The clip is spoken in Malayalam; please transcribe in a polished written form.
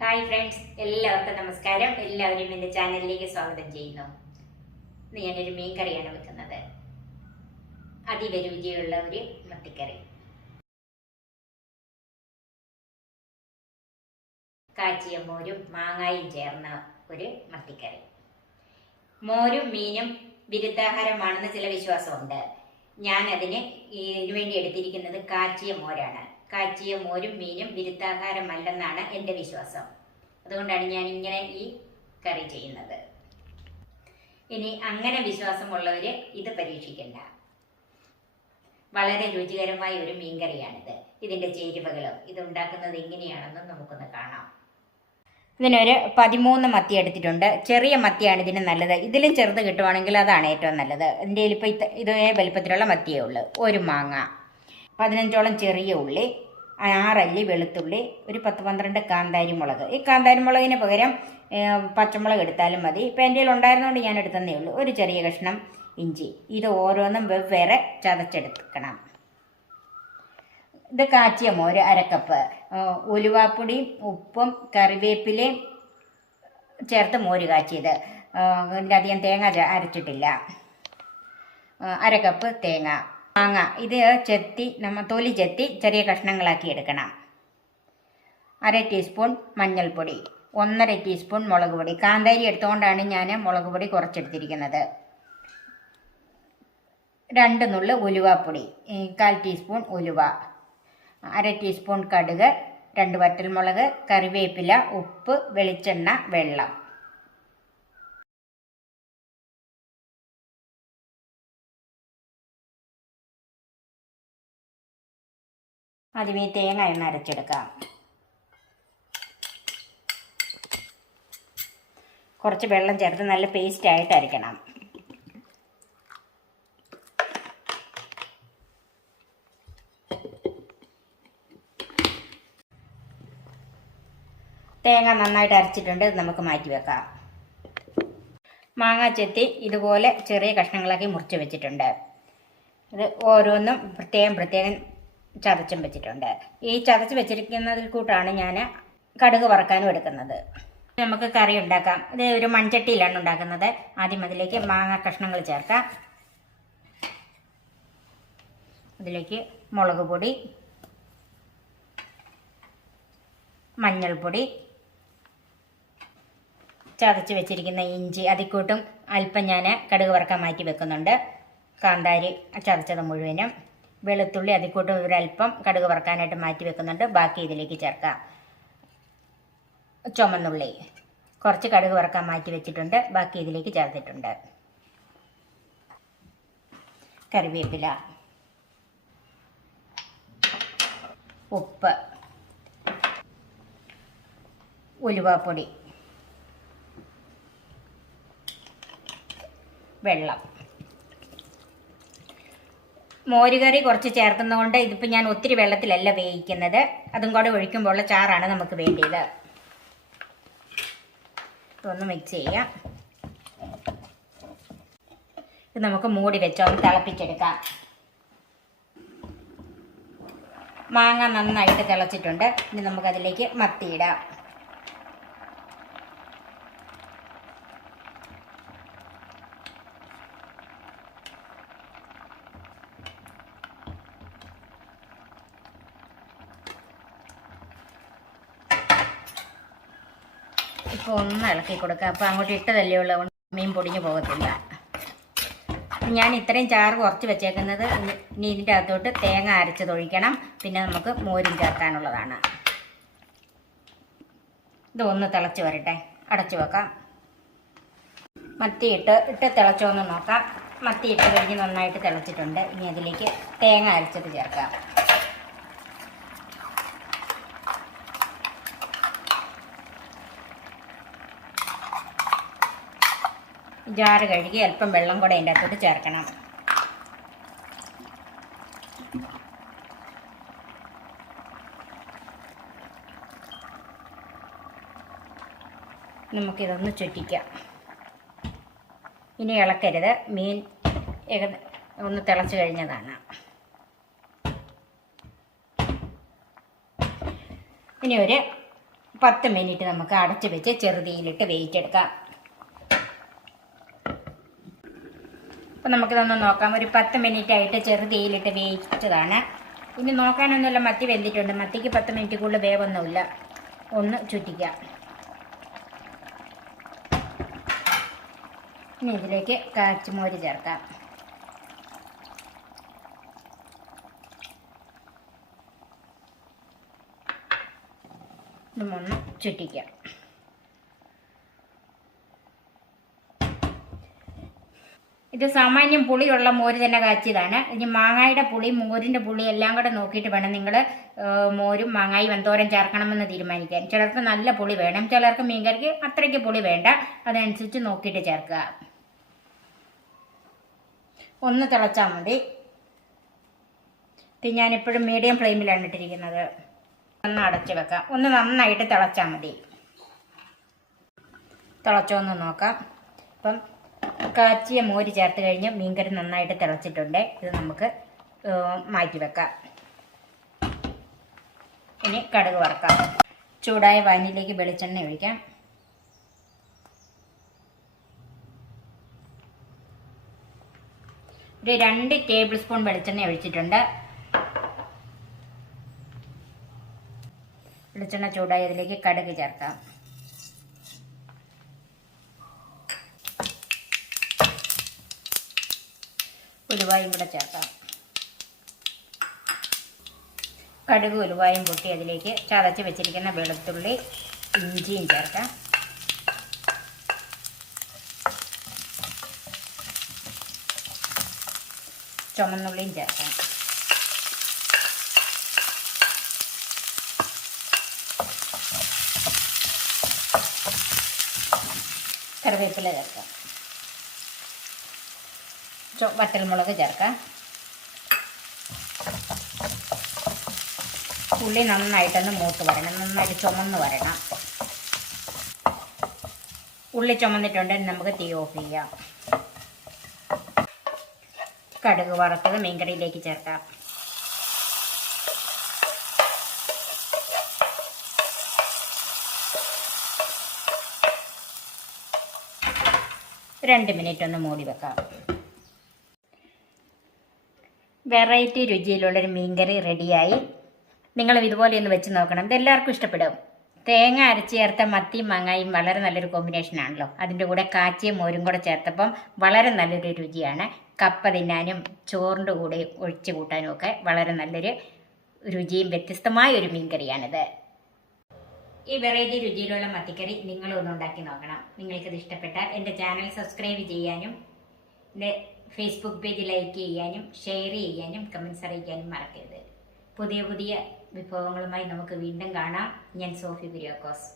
ഹായ് ഫ്രണ്ട്സ്, എല്ലാവർക്കും നമസ്കാരം. എല്ലാവരും എൻ്റെ ചാനലിലേക്ക് സ്വാഗതം ചെയ്യുന്നു. ഇന്ന് ഞാനൊരു മീൻ കറിയാണ് വെക്കുന്നത്. അതീവ രുചിയുള്ള ഒരു മത്തിക്കറി. കാച്ചിയ മോരും മാങ്ങായും ചേർന്ന ഒരു മത്തിക്കറി. മോരും മീനും വിരുദ്ധാഹാരമാണെന്ന് ചില വിശ്വാസമുണ്ട്. ഞാൻ ഇതിനുവേണ്ടി എടുത്തിരിക്കുന്നത് കാച്ചിയ മോരാണ്. കാച്ചിയ മോരും മീനും വിരുദ്ധാഹാരമല്ലെന്നാണ് എൻ്റെ വിശ്വാസം. അതുകൊണ്ടാണ് ഞാൻ ഇങ്ങനെ ഈ കറി ചെയ്യുന്നത്. ഇനി അങ്ങനെ വിശ്വാസമുള്ളവർ ഇത് പരീക്ഷിക്കണ്ട. വളരെ രുചികരമായ ഒരു മീൻകറിയാണിത്. ഇതിൻ്റെ ചേരുവകളോ ഇതുണ്ടാക്കുന്നത് എങ്ങനെയാണെന്നും നമുക്കൊന്ന് കാണാം. ഇതിനൊരു 13 മത്തി എടുത്തിട്ടുണ്ട്. ചെറിയ മത്തിയാണ് ഇതിന് നല്ലത്. ഇതിലും ചെറുത് കിട്ടുവാണെങ്കിൽ അതാണ് ഏറ്റവും നല്ലത്. എൻ്റെ ഇപ്പോൾ ഇതേ വലിപ്പത്തിലുള്ള മത്തിയേ ഉള്ളൂ. ഒരു മാങ്ങ, 15ഓളം ചെറിയ ഉള്ളി, 6 അല്ലി വെളുത്തുള്ളി, ഒരു 10-12 കാന്താരി മുളക്. ഈ കാന്താരി മുളകിന് പകരം പച്ചമുളക് എടുത്താലും മതി. ഇപ്പം എൻ്റെ കയ്യിൽ ഉണ്ടായിരുന്നുകൊണ്ട് ഞാൻ എടുത്തതേ ഉള്ളൂ. ഒരു ചെറിയ കഷ്ണം ഇഞ്ചി. ഇത് ഓരോന്നും വെവ്വേറെ ചതച്ചെടുക്കണം. ഇത് കാച്ചിയ മോര് 1/2 കപ്പ്, ഉലുവാപ്പൊടിയും ഉപ്പും കറിവേപ്പിലയും ചേർത്ത് മോര് കാച്ചിയത്. ഇതിൻ്റെ അധികം തേങ്ങ അരച്ചിട്ടില്ല. 1/2 കപ്പ് തേങ്ങ. മാങ്ങ ഇത് തൊലി ചെത്തി ചെറിയ കഷ്ണങ്ങളാക്കി എടുക്കണം. 1/2 ടീസ്പൂൺ മഞ്ഞൾപ്പൊടി, 1/2 ടീസ്പൂൺ മുളക് പൊടി. കാന്താരി എടുത്തുകൊണ്ടാണ് ഞാൻ മുളക് പൊടി കുറച്ചെടുത്തിരിക്കുന്നത്. 2 നുള്ള് ഉലുവാപ്പൊടി, 1/4 ടീസ്പൂൺ ഉലുവ, 1/2 ടീസ്പൂൺ കടുക്, 2 വറ്റൽമുളക്, കറിവേപ്പില, ഉപ്പ്, വെളിച്ചെണ്ണ, വെള്ളം. ആദ്യമേ തേങ്ങ ഒന്ന് അരച്ചെടുക്കാം. കുറച്ച് വെള്ളം ചേർത്ത് നല്ല പേസ്റ്റായിട്ട് അരയ്ക്കണം. തേങ്ങ നന്നായിട്ട് അരച്ചിട്ടുണ്ട്. ഇത് നമുക്ക് മാറ്റി വെക്കാം. മാങ്ങ ചെത്തി ഇതുപോലെ ചെറിയ കഷ്ണങ്ങളാക്കി മുറിച്ച് വെച്ചിട്ടുണ്ട്. ഇത് ഓരോന്നും പ്രത്യേകം ചതച്ചും വെച്ചിട്ടുണ്ട്. ഈ ചതച്ച് വെച്ചിരിക്കുന്നതിൽ കൂട്ടാണ് ഞാൻ കടുക് വറക്കാനും എടുക്കുന്നത്. നമുക്ക് കറി ഉണ്ടാക്കാം. ഇത് ഒരു മൺചട്ടിയിലാണ് ഉണ്ടാക്കുന്നത്. ആദ്യം അതിലേക്ക് മാങ്ങ കഷ്ണങ്ങൾ ചേർക്കാം. അതിലേക്ക് മുളക് പൊടി, മഞ്ഞൾപ്പൊടി, ചതച്ച് വെച്ചിരിക്കുന്ന ഇഞ്ചി, അതിക്കൂട്ടും അല്പം ഞാൻ കടുക് വറക്കാൻ മാറ്റി വെക്കുന്നുണ്ട്. കാന്താരി ചതച്ചത് മുഴുവനും, വെളുത്തുള്ളി അതിക്കൂട്ടും ഒരല്പം കടുക് വറക്കാനായിട്ട് മാറ്റി വെക്കുന്നുണ്ട്. ബാക്കി ഇതിലേക്ക് ചേർക്കാം. ചുമന്നുള്ളി കുറച്ച് കടുക് വറക്കാൻ മാറ്റി വെച്ചിട്ടുണ്ട്. ബാക്കി ഇതിലേക്ക് ചേർത്തിട്ടുണ്ട്. കറിവേപ്പില, ഉപ്പ്, ഉലുവാപ്പൊടി, വെള്ളം. മോരുകറി കുറച്ച് ചേർക്കുന്നതുകൊണ്ട് ഇതിപ്പോൾ ഞാൻ ഒത്തിരി വെള്ളത്തിലല്ല വേവിക്കുന്നത്. അതും കൂടെ ഒഴിക്കുമ്പോൾ ഉള്ള ചാറാണ് നമുക്ക് വേണ്ടിയത്. ഇതൊന്ന് മിക്സ് ചെയ്യാം. ഇത് നമുക്ക് മൂടി വെച്ചൊന്ന് തിളപ്പിച്ചെടുക്കാം. മാങ്ങ നന്നായിട്ട് തിളച്ചിട്ടുണ്ട്. ഇനി നമുക്കതിലേക്ക് മത്തിയിടാം. ഇപ്പോൾ ഒന്ന് ഇളക്കി കൊടുക്കുക. അപ്പോൾ അങ്ങോട്ട് ഇട്ടതല്ലേ ഉള്ളൂ, മീൻ പൊടിഞ്ഞു പോകത്തില്ല. ഞാൻ ഇത്രയും ചാറ് കുറച്ച് വെച്ചേക്കുന്നത്. ഇനി ഇതിൻ്റെ അകത്തോട്ട് തേങ്ങ അരച്ചതൊഴിക്കണം. പിന്നെ നമുക്ക് മോരും ചേർക്കാനുള്ളതാണ്. ഇതൊന്ന് തിളച്ച് വരട്ടെ. അടച്ചു വെക്കാം. മത്തി ഇട്ട് തിളച്ചോന്ന് നോക്കാം. മത്തി ഇട്ട് കഴിഞ്ഞ് നന്നായിട്ട് തിളച്ചിട്ടുണ്ട്. ഇനി അതിലേക്ക് തേങ്ങ അരച്ചത് ചേർക്കാം. ജാറ് കഴുകി അല്പം വെള്ളം കൂടെ അതിൻ്റെ അകത്തോട്ട് ചേർക്കണം. നമുക്കിതൊന്ന് ചുറ്റിക്കാം. ഇനി ഇളക്കരുത്. മീൻ ഒന്ന് തിളച്ച് കഴിഞ്ഞതാണ്. ഇനി ഒരു 10 മിനിറ്റ് നമുക്ക് അടച്ചു വെച്ച് ചെറുതീയിലിട്ട് വേവിച്ചെടുക്കാം. അപ്പം നമുക്കിതൊന്ന് നോക്കാം. ഒരു 10 മിനിറ്റ് ആയിട്ട് ചെറുതീയിലിട്ട് വേവിച്ചതാണ്. ഇനി നോക്കാനൊന്നുമില്ല, മത്തി വെന്തിട്ടുണ്ട്. മത്തിക്ക് 10 മിനിറ്റ് കൂടുതൽ വേവൊന്നുമില്ല. ഒന്ന് ചുറ്റിക്കാം. ഇനി ഇതിലേക്ക് കാച്ചിമോര് ചേർക്കാം. ഇതൊന്ന് ചുറ്റിക്കാം. ഇത് സാമാന്യം പുളിയുള്ള മോര് തന്നെ കാച്ചിയതാണ്. ഇനി മാങ്ങായുടെ പുളി, മോരിൻ്റെ പുളി എല്ലാം കൂടെ നോക്കിയിട്ട് വേണം നിങ്ങൾ മോരും മാങ്ങായും എന്തോരം ചേർക്കണമെന്ന് തീരുമാനിക്കാൻ. ചിലർക്ക് നല്ല പുളി വേണം, ചിലർക്ക് മീൻകറിക്ക് അത്രയ്ക്ക് പുളി വേണ്ട. അതനുസരിച്ച് നോക്കിയിട്ട് ചേർക്കുക. ഒന്ന് തിളച്ചാൽ മതി. ഇത് ഞാനിപ്പോഴും മീഡിയം ഫ്ലെയിമിലാണ് ഇട്ടിരിക്കുന്നത്. ഒന്ന് അടച്ചു വെക്കാം. ഒന്ന് നന്നായിട്ട് തിളച്ചാൽ മതി. തിളച്ചോന്ന് നോക്കാം. ഇപ്പം കാച്ചിയ മോര് ചേർത്ത് കഴിഞ്ഞ് മീൻകറി നന്നായിട്ട് തിളച്ചിട്ടുണ്ട്. ഇത് നമുക്ക് മാറ്റി വെക്കാം. ഇനി കടുക് വറുക്കാം. ചൂടായ വാനിലേക്ക് വെളിച്ചെണ്ണ ഒഴിക്കാം. ഒരു 2 ടേബിൾ സ്പൂൺ വെളിച്ചെണ്ണ ഒഴിച്ചിട്ടുണ്ട്. വെളിച്ചെണ്ണ ചൂടായി അതിലേക്ക് കടുക് ചേർക്കാം. ഉലുവായും കൂടെ ചേർക്കാം. കടുക് ഉലുവായും പൊട്ടി അതിലേക്ക് ചതച്ച് വെച്ചിരിക്കുന്ന വെളുത്തുള്ളി ഇഞ്ചിയും ചേർക്കാം. ചുമന്നുള്ളിയും ചേർക്കാം. കറിവേപ്പില ചേർക്കാം. വറ്റൽമുളക് ചേർക്കാം. ഉള്ളി നന്നായിട്ടൊന്ന് മൂത്ത് വരണം, നന്നായിട്ട് ചുമന്ന് വരണം. ഉള്ളി ചുമന്നിട്ടുണ്ടെങ്കിൽ നമുക്ക് തീ ഓഫ് ചെയ്യാം. കടുക് വറുത്തത് മീൻകറിയിലേക്ക് ചേർക്കാം. രണ്ട് മിനിറ്റ് ഒന്ന് മൂടി വെക്കാം. വെറൈറ്റി രുചിയിലുള്ളൊരു മീൻകറി റെഡിയായി. നിങ്ങളും ഇതുപോലെ ഒന്ന് വെച്ച് നോക്കണം. ഇതെല്ലാവർക്കും ഇഷ്ടപ്പെടും. തേങ്ങ അരച്ച് ചേർത്ത മത്തിയും മാങ്ങായും വളരെ നല്ലൊരു കോമ്പിനേഷനാണല്ലോ. അതിൻ്റെ കൂടെ കാച്ചിയും മോരും കൂടെ ചേർത്തപ്പം വളരെ നല്ലൊരു രുചിയാണ്. കപ്പ തിന്നാനും ചോറിൻ്റെ കൂടെ ഒഴിച്ച് കൂട്ടാനും ഒക്കെ വളരെ നല്ലൊരു രുചിയും വ്യത്യസ്തമായ ഒരു മീൻകറിയാണിത്. ഈ വെറൈറ്റി രുചിയിലുള്ള മത്തിക്കറി നിങ്ങളും ഒന്ന് ഉണ്ടാക്കി നോക്കണം. നിങ്ങൾക്കത് ഇഷ്ടപ്പെട്ടാൽ എൻ്റെ ചാനൽ സബ്സ്ക്രൈബ് ചെയ്യാനും എൻ്റെ ഫേസ്ബുക്ക് പേജ് ലൈക്ക് ചെയ്യാനും ഷെയർ ചെയ്യാനും കമൻസ് അറിയിക്കാനും മറക്കരുത്. പുതിയ പുതിയ വിഭവങ്ങളുമായി നമുക്ക് വീണ്ടും കാണാം. ഞാൻ സോഫി കുര്യാക്കോസ്.